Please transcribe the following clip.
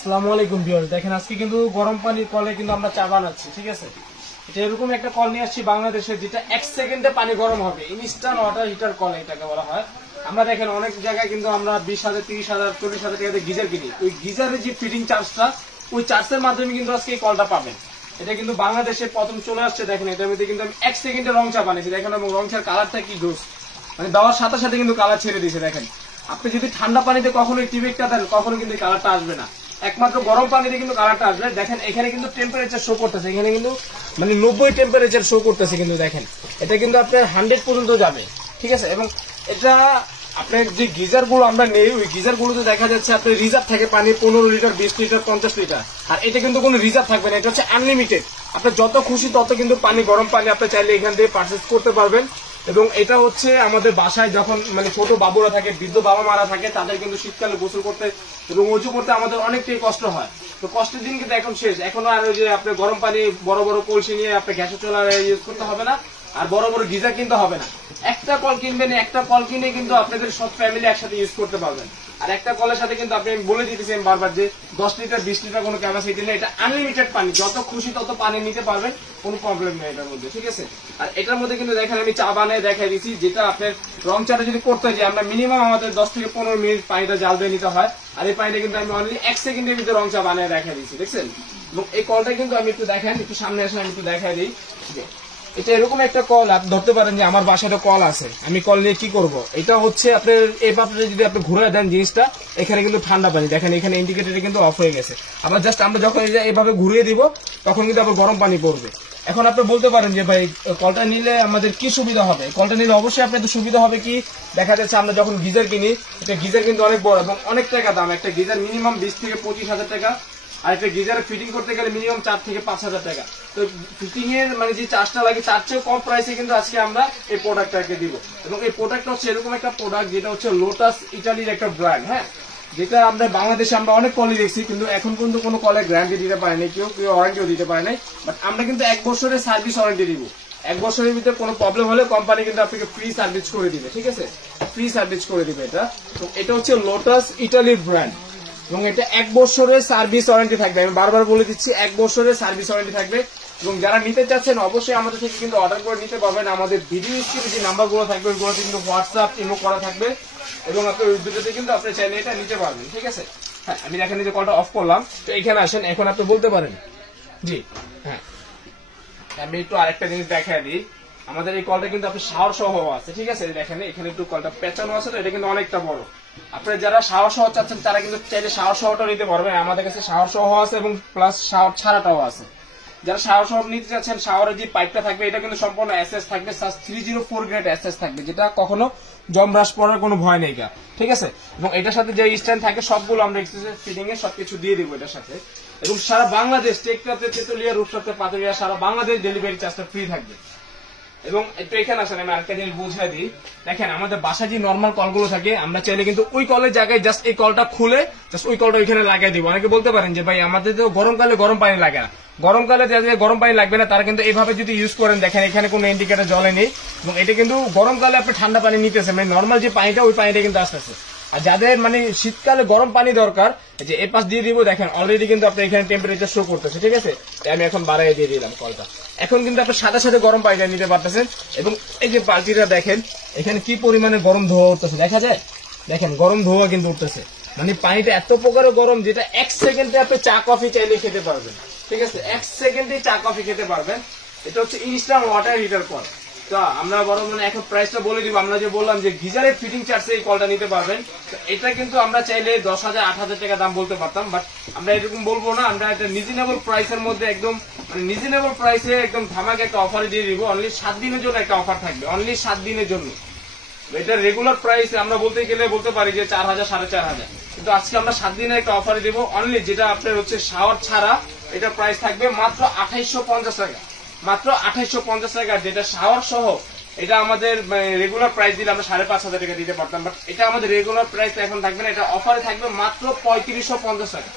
আসসালামু আলাইকুম ভিউয়ার্স, দেখেন আজকে কিন্তু গরম পানির কলে কিন্তু আমরা চা বানাচ্ছি। ঠিক আছে, এটা এরকম একটা কল নিয়ে আসছি বাংলাদেশে, যেটা 1 সেকেন্ডে পানি গরম হবে। ইনস্ট্যান্ট ওয়াটার হিটার কল এটাকে বলা হয়। আমরা দেখেন অনেক জায়গায় কিন্তু আমরা 20,000, 30,000, 40,000 টাকাতে গিজার কিনি। ওই গিজারের যে ফিটিং চার্জটা, ওই চার্জের মাধ্যমে কিন্তু আজকে এই কলটা পাবেন। এটা কিন্তু বাংলাদেশে প্রথম চলে আসছে। দেখেন এটার মধ্যে কিন্তু আমি 1 সেকেন্ডে রং চা বানিয়েছি। দেখেন এবং রং চার কালারটা কি জোস, মানে দেওয়ার সাথে সাথে কিন্তু কালার ছেড়ে দিয়েছে। দেখেন আপনি যদি ঠান্ডা পানিতে কখনো টিবেকটা দেন, কখনো কিন্তু কালারটা আসবে না। একমাত্র গরম পানিতে কিন্তু কালারটা আসবে। দেখেন এখানে কিন্তু টেম্পারেচার শো করতেছে, এখানে কিন্তু মানে 90 টেম্পারেচার শো করতেছে। কিন্তু দেখেন এটা কিন্তু আপনার 100 পর্যন্ত যাবে। ঠিক আছে, এবং এটা আপনার যে গিজার গুলো আমরা নেই, ওই গিজার গুলোতে দেখা যাচ্ছে আপনার রিজার্ভ থাকে পানি 15 লিটার, 20 লিটার, 50 লিটার। আর এটা কিন্তু কোনো রিজার্ভ থাকবে না, এটা হচ্ছে আনলিমিটেড। আপনার যত খুশি তত কিন্তু পানি, গরম পানি আপনি চাইলে এখান থেকে পারচেজ করতে পারবেন। এবং এটা হচ্ছে আমাদের বাসায় যখন মানে ছোট বাবুরা থাকে, বৃদ্ধ বাবা মারা থাকে, তাদের কিন্তু শীতকালে গোসল করতে এবং উঁচু করতে আমাদের অনেকটাই কষ্ট হয়। তো কষ্টের দিন কিন্তু এখন শেষ। এখনো আর ওই যে আপনি গরম পানি বড় বড় কলসি নিয়ে আপনি গ্যাসে চুলা ইউজ করতে হবে না, আর বড় বড় গিজার কিনতে হবে না। একটা কল কিনবেন, একটা কল কিনে কিন্তু আপনাদের সব ফ্যামিলি একসাথে ইউজ করতে পারবেন। আর একটা কলের সাথে কিন্তু আপনি বলে দিতেছি বারবার যে 10 লিটার 20 লিটার কোনো ক্যাপাসিটি নেই, এটা আনলিমিটেড পানি, যত খুশি তত পানি নিতে পারবেন, কোনো প্রবলেম নেই এটার মধ্যে। ঠিক আছে, আর এটার মধ্যে কিন্তু দেখেন আমি চা বানিয়ে দেখাই দিচ্ছি, যেটা আপনার রং চাটা যদি করতে হয়, আমরা মিনিমাম আমাদের 10 থেকে 15 মিনিট পানিটা জাল দিয়ে নিতে হয়। আর এই পানিটা কিন্তু আমি অনলি 1 সেকেন্ডের ভিতরে রং চা বানিয়ে দেখাই দিচ্ছি, দেখছেন। এবং এই কলটা কিন্তু আমি একটু দেখেন, একটু সামনে আসলে আমি একটু দেখাই দিই। এটা এরকম একটা কল, আপনি ধরতে পারেন যে আমার বাসায় কল আছে, আমি কল নিয়ে কি করব। এটা হচ্ছে আপনার এই পাত্রে যদি আপনি ঘুরে দেন জিনিসটা, এখানে কিন্তু ঠান্ডা পানি, দেখেন এখানে ইন্ডিকেটর কিন্তু অফ হয়ে গেছে। আমরা জাস্ট আমরা যখন এইভাবে ঘুরিয়ে দিব, তখন কিন্তু আবার গরম পানি পড়বে। এখন আপনি বলতে পারেন যে ভাই কলটা নিলে আমাদের কি সুবিধা হবে। কলটা নিলে অবশ্যই আপনাদের সুবিধা হবে কি, দেখা যাচ্ছে আমরা যখন গিজার কিনি, এটা গিজার কিন্তু অনেক বড় এবং অনেক টাকা দাম। একটা গিজার মিনিমাম 20 থেকে 25,000 টাকা, আর একটা গিজারে ফিটিং করতে গেলে মিনিমাম 4 থেকে 5,000 টাকা। তো ফিটিং এর মানে যে চার্জটা লাগে, তার চেয়েও কম প্রাইসে কিন্তু আজকে আমরা এই প্রোডাক্টটাকে দিব। এবং এই প্রোডাক্টটা হচ্ছে এরকম একটা প্রোডাক্ট, যেটা হচ্ছে লোটাস ইটালির একটা ব্র্যান্ড। হ্যাঁ, যেটা আমরা বাংলাদেশে আমরা অনেক কলই দেখছি, কিন্তু এখন পর্যন্ত কোনো কলে গ্যারান্টি দিতে পারেনি, কেউ ওয়ারেন্টিও দিতে পারে নাই। বাট আমরা কিন্তু 1 বছরের সার্ভিস ওয়ারেন্টি দিব। 1 বছরের ভিতরে কোনো প্রবলেম হলে কোম্পানি কিন্তু আপনাকে ফ্রি সার্ভিস করে দিবে। ঠিক আছে, ফ্রি সার্ভিস করে দিবে এটা। তো এটা হচ্ছে লোটাস ইটালির ব্র্যান্ড, এবং এটা 1 বছরের সার্ভিস ওয়ারেন্টি থাকবে। আমি বারবার বলে দিচ্ছি, 1 বছরের সার্ভিস ওয়ারেন্টি থাকবে। এবং যারা নিতে চাচ্ছেন অবশ্যই আমাদের থেকে কিন্তু অর্ডার করে নিতে পারবেন। আমাদের ভিডিও স্ক্রিনে যে নাম্বারগুলো থাকবে, ওইগুলোতে কিন্তু হোয়াটসঅ্যাপ, ইমো করা থাকবে, এবং আপনি ওই দুটোতে কিন্তু আপনি চাইলে এটা নিতে পারবেন। ঠিক আছে, হ্যাঁ, আমি দেখেন যে কলটা অফ করলাম। তো এখানে আসেন, এখন আপনি বলতে পারেন জি। হ্যাঁ, আমি একটু আরেকটা জিনিস দেখাই দিই। আমাদের এই কলটা কিন্তু আপনি শাওয়ার সহ আছে। ঠিক আছে, দেখেন এখানে একটু কলটা পেঁচানো আছে, তো এটা কিন্তু অনেকটা বড়। আপনারা যারা শাওয়ার সহ চাচ্ছেন, তারা কিন্তু চাইলে শাওয়ার সহটাও নিতে পারবেন। আমাদের কাছে শাওয়ার সহ আছে এবং প্লাস শাওয়ার ছাড়াটাও আছে। যারা শাওয়ার সহ নিতে চাচ্ছেন, শাওয়ারের যে পাইপটা থাকবে, এটা কিন্তু সম্পূর্ণ এসএস থাকবে, 304 গ্রেড এসএস থাকবে, যেটা কখনো জমরাশ পড়ার কোনো ভয় নেই। ঠিক আছে, এবং এটার সাথে যে স্ট্যান্ড থাকে সবগুলো আমরা ফিটিং এ সবকিছু দিয়ে দিব এটার সাথে। এবং সারা বাংলাদেশ, টেকনাফে, তেতুলিয়া, রূপসাতে, পাতুরিয়া, সারা বাংলাদেশ ডেলিভারি চার্জটা ফ্রি থাকবে। এবং একটু এখানে আসেন, আমি আরেকটা জিনিস বুঝাই দিই। দেখেন আমাদের বাসায় যে নর্মাল কলগুলো থাকে, আমরা চাইলে কিন্তু ওই কলের জায়গায় জাস্ট এই কলটা খুলে জাস্ট ওই কলটা ওইখানে লাগাই দিব। অনেকে বলতে পারেন যে ভাই আমাদের তো গরমকালে গরম পানি লাগে না। গরমকালে যাদের গরম পানি লাগবে না, তারা কিন্তু এইভাবে যদি ইউজ করেন, দেখেন এখানে কোনো ইন্ডিকেটর জ্বলে নেই। এবং এটা কিন্তু গরমকালে আপনি ঠান্ডা পানি নিতেছেন, মানে নর্মাল যে পানিটা, ওই পানিটা কিন্তু আসতেছে। আর যাদের মানে শীতকালে গরম পানি দরকার, যে এই পাশ দিয়ে দিব, দেখেন অলরেডি কিন্তু আপনার এখানে টেম্পারেচার শো করতেছে। ঠিক আছে, আমি এখন বাড়াই দিয়ে দিলাম কলটা। এখন কিন্তু আপনার সাথে সাথে গরম পানিটা নিতে পারতেছেন। এবং এই যে বালতিটা দেখেন, এখানে কি পরিমাণে গরম ধোয়া উঠতেছে দেখা যায়। দেখেন গরম ধোয়া কিন্তু উঠতেছে, মানে পানিটা এত প্রকারের গরম, যেটা 1 সেকেন্ডে আপনি চা কফি চাইলে খেতে পারবেন। ঠিক আছে, 1 সেকেন্ডে চা কফি খেতে পারবেন। এটা হচ্ছে ইনস্ট্যান্ট ওয়াটার হিটার কল। তো আমরা বড় মানে এখন প্রাইসটা বলে দিব। আমরা যে বললাম যে গিজারের ফিটিং চার্জে এই কলটা নিতে পারবেন, এটা কিন্তু আমরা চাইলে 10,000, 8,000 টাকা দাম বলতে পারতাম, বাট আমরা এরকম বলবো না। আমরা একটা রিজনেবল প্রাইসের মধ্যে, একদম মানে রিজনেবল প্রাইসে একদম ধামাকে একটা অফার দিয়ে দিব। অনলি 7 দিনের জন্য একটা অফার থাকবে, অনলি 7 দিনের জন্য। এটা রেগুলার প্রাইস আমরা বলতে গেলে বলতে পারি যে 4,000, 4,500, কিন্তু আজকে আমরা 7 দিনের একটা অফারে দিব। অনলি যেটা আপনার হচ্ছে শাওয়ার ছাড়া, এটা প্রাইস থাকবে মাত্র 2850 টাকা, মাত্র 2850 টাকা। যেটা শাওয়ার সহ, এটা আমাদের রেগুলার প্রাইস দিলে আমরা 5,500 টাকা দিতে পারতাম, বাট এটা আমাদের রেগুলার প্রাইস এখন থাকবে না, এটা অফারে থাকবে মাত্র 3550 টাকা।